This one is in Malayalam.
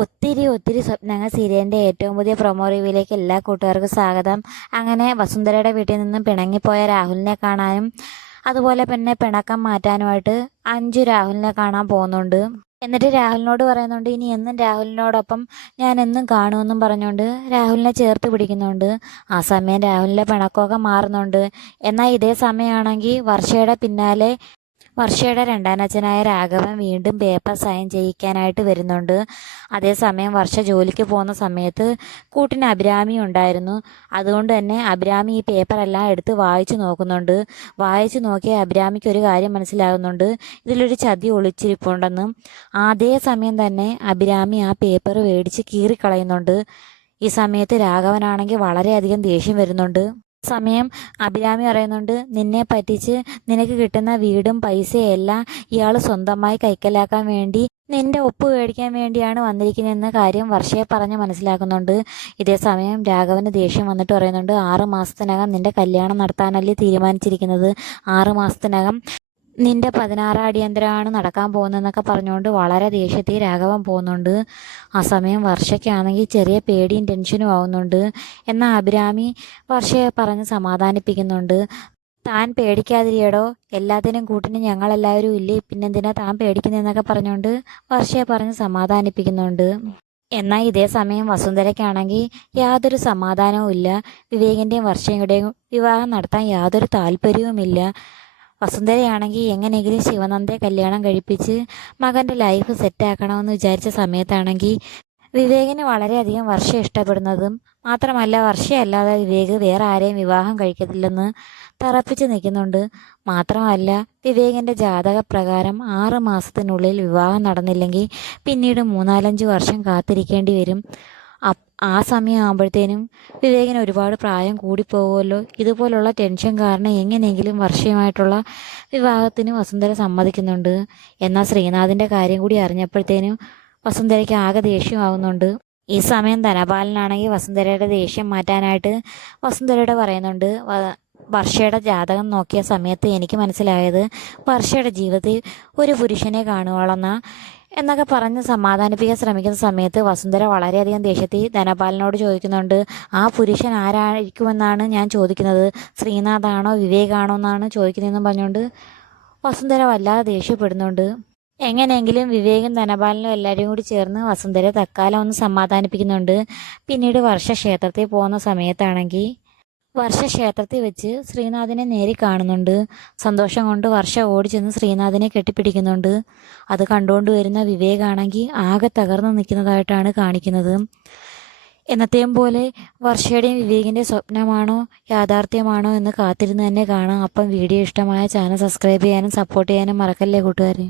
ഒത്തിരി സ്വപ്നങ്ങൾ സീരിയലിൻ്റെ ഏറ്റവും പുതിയ പ്രൊമോ റിവ്യൂയിലേക്ക് എല്ലാ കൂട്ടുകാർക്കും സ്വാഗതം. അങ്ങനെ വസുന്ധരയുടെ വീട്ടിൽ നിന്നും പിണങ്ങിപ്പോയ രാഹുലിനെ കാണാനും അതുപോലെ പിന്നെ പിണക്കം മാറ്റാനുമായിട്ട് അഞ്ജു രാഹുലിനെ കാണാൻ പോകുന്നുണ്ട്. എന്നിട്ട് രാഹുലിനോട് പറയുന്നുണ്ട്, ഇനി എന്നും രാഹുലിനോടൊപ്പം ഞാൻ എന്നും കാണുമെന്നും പറഞ്ഞുകൊണ്ട് രാഹുലിനെ ചേർത്ത് പിടിക്കുന്നുണ്ട്. ആ സമയം രാഹുലിൻ്റെ പിണക്കമൊക്കെ മാറുന്നുണ്ട്. എന്നാൽ ഇതേ സമയമാണെങ്കിൽ വർഷയുടെ രണ്ടാനച്ഛനായ രാഘവൻ വീണ്ടും പേപ്പർ സൈൻ ചെയ്യിക്കാനായിട്ട് വരുന്നുണ്ട്. അതേസമയം വർഷ ജോലിക്ക് പോകുന്ന സമയത്ത് കൂട്ടിന് അഭിരാമി ഉണ്ടായിരുന്നു. അതുകൊണ്ട് തന്നെ അഭിരാമി ഈ പേപ്പറെല്ലാം എടുത്ത് വായിച്ചു നോക്കുന്നുണ്ട്. വായിച്ചു നോക്കിയ അഭിരാമിക്ക് ഒരു കാര്യം മനസ്സിലാകുന്നുണ്ട്, ഇതിലൊരു ചതി ഒളിച്ചിരിപ്പുണ്ടെന്ന്. അതേ സമയം തന്നെ അഭിരാമി ആ പേപ്പർ മേടിച്ച് കീറിക്കളയുന്നുണ്ട്. ഈ സമയത്ത് രാഘവനാണെങ്കിൽ വളരെയധികം ദേഷ്യം വരുന്നുണ്ട്. സമയം അഭിരാമി പറയുന്നുണ്ട്, നിന്നെ പറ്റിച്ച് നിനക്ക് കിട്ടുന്ന വീടും പൈസയും എല്ലാം ഇയാൾ സ്വന്തമായി കൈക്കലാക്കാൻ വേണ്ടി നിന്റെ ഒപ്പ് മേടിക്കാൻ വേണ്ടിയാണ് വന്നിരിക്കുന്നതെന്ന കാര്യം വർഷയെ പറഞ്ഞ് മനസ്സിലാക്കുന്നുണ്ട്. ഇതേ സമയം രാഘവന് ദേഷ്യം വന്നിട്ട് പറയുന്നുണ്ട്, 6 മാസത്തിനകം നിന്റെ കല്യാണം നടത്താനല്ലേ തീരുമാനിച്ചിരിക്കുന്നത്, 6 മാസത്തിനകം നിന്റെ 16 അടിയന്തരമാണ് നടക്കാൻ പോകുന്നതെന്നൊക്കെ പറഞ്ഞുകൊണ്ട് വളരെ ദേഷ്യത്തിൽ രാഘവൻ പോകുന്നുണ്ട്. ആ സമയം വർഷയ്ക്കാണെങ്കിൽ ചെറിയ പേടിയും ടെൻഷനും ആവുന്നുണ്ട്. എന്നാൽ അഭിരാമി വർഷയെ പറഞ്ഞ് സമാധാനിപ്പിക്കുന്നുണ്ട്. താൻ പേടിക്കാതിരിയടോ, എല്ലാത്തിനും കൂട്ടിന് ഞങ്ങളെല്ലാവരും ഇല്ലേ, പിന്നെന്തിനാ താൻ പേടിക്കുന്നതെന്നൊക്കെ പറഞ്ഞുകൊണ്ട് വർഷയെ പറഞ്ഞ് സമാധാനിപ്പിക്കുന്നുണ്ട്. എന്നാൽ ഇതേ സമയം വസുന്ധരയ്ക്കാണെങ്കിൽ യാതൊരു സമാധാനവും ഇല്ല. വിവേകിൻ്റെയും വർഷയുടെയും വിവാഹം നടത്താൻ യാതൊരു താല്പര്യവുമില്ല. വസുന്ധരയാണെങ്കിൽ എങ്ങനെയെങ്കിലും ശിവനന്ദയെ കല്യാണം കഴിപ്പിച്ച് മകൻ്റെ ലൈഫ് സെറ്റാക്കണമെന്ന് വിചാരിച്ച സമയത്താണെങ്കിൽ വിവേകിന് വളരെയധികം വർഷ ഇഷ്ടപ്പെടുന്നതും മാത്രമല്ല, വർഷയല്ലാതെ വിവേക് വേറെ ആരെയും വിവാഹം കഴിക്കത്തില്ലെന്ന് തറപ്പിച്ച് നിൽക്കുന്നുണ്ട്. മാത്രമല്ല, വിവേകിൻ്റെ ജാതകപ്രകാരം 6 മാസത്തിനുള്ളിൽ വിവാഹം നടന്നില്ലെങ്കിൽ പിന്നീട് 3-4 വർഷം കാത്തിരിക്കേണ്ടി വരും. ആ സമയമാകുമ്പോഴത്തേനും വിവേകിന് ഒരുപാട് പ്രായം കൂടിപ്പോകുമല്ലോ. ഇതുപോലുള്ള ടെൻഷൻ കാരണം എങ്ങനെയെങ്കിലും വർഷയുമായിട്ടുള്ള വിവാഹത്തിന് വസുന്ധര സമ്മതിക്കുന്നുണ്ട്. എന്നാൽ ശ്രീനാഥിൻ്റെ കാര്യം കൂടി അറിഞ്ഞപ്പോഴത്തേനും വസുന്ധരയ്ക്ക് ആകെ ദേഷ്യമാകുന്നുണ്ട്. ഈ സമയം ധനപാലനാണെങ്കിൽ വസുന്ധരയുടെ ദേഷ്യം മാറ്റാനായിട്ട് വസുന്ധരയോട് പറയുന്നുണ്ട്, വർഷയുടെ ജാതകം നോക്കിയ സമയത്ത് എനിക്ക് മനസ്സിലായത് വർഷയുടെ ജീവിതത്തിൽ ഒരു പുരുഷനെ കാണുവോളെന്നാ എന്നൊക്കെ പറഞ്ഞ് സമാധാനിപ്പിക്കാൻ ശ്രമിക്കുന്ന സമയത്ത് വസുന്ധര വളരെയധികം ദേഷ്യത്തിൽ ധനപാലനോട് ചോദിക്കുന്നുണ്ട്, ആ പുരുഷൻ ആരായിരിക്കുമെന്നാണ് ഞാൻ ചോദിക്കുന്നത്, ശ്രീനാഥാണോ വിവേകാണോ എന്നാണ് ചോദിക്കുന്നതെന്ന് പറഞ്ഞുകൊണ്ട് വസുന്ധര വല്ലാതെ ദേഷ്യപ്പെടുന്നുണ്ട്. എങ്ങനെയെങ്കിലും വിവേകും ധനപാലനും എല്ലാവരും കൂടി ചേർന്ന് വസുന്ധര തൽക്കാലം ഒന്ന് സമാധാനിപ്പിക്കുന്നുണ്ട്. പിന്നീട് വർഷ ക്ഷേത്രത്തിൽ പോകുന്ന സമയത്താണെങ്കിൽ വർഷ ക്ഷേത്രത്തിൽ വെച്ച് ശ്രീനാഥിനെ നേരി കാണുന്നുണ്ട്. സന്തോഷം കൊണ്ട് വർഷ ഓടി ചെന്ന് ശ്രീനാഥിനെ കെട്ടിപ്പിടിക്കുന്നുണ്ട്. അത് കണ്ടുകൊണ്ട് വരുന്ന വിവേകാണെങ്കിൽ ആകെ തകർന്നു നിൽക്കുന്നതായിട്ടാണ് കാണിക്കുന്നത്. എന്നത്തെയും പോലെ വർഷയുടെയും വിവേകിൻ്റെ സ്വപ്നമാണോ യാഥാർത്ഥ്യമാണോ എന്ന് കാത്തിരുന്ന് തന്നെ കാണാം. അപ്പം വീഡിയോ ഇഷ്ടമായ ചാനൽ സബ്സ്ക്രൈബ് ചെയ്യാനും സപ്പോർട്ട് ചെയ്യാനും മറക്കല്ലേ കൂട്ടുകാരെ.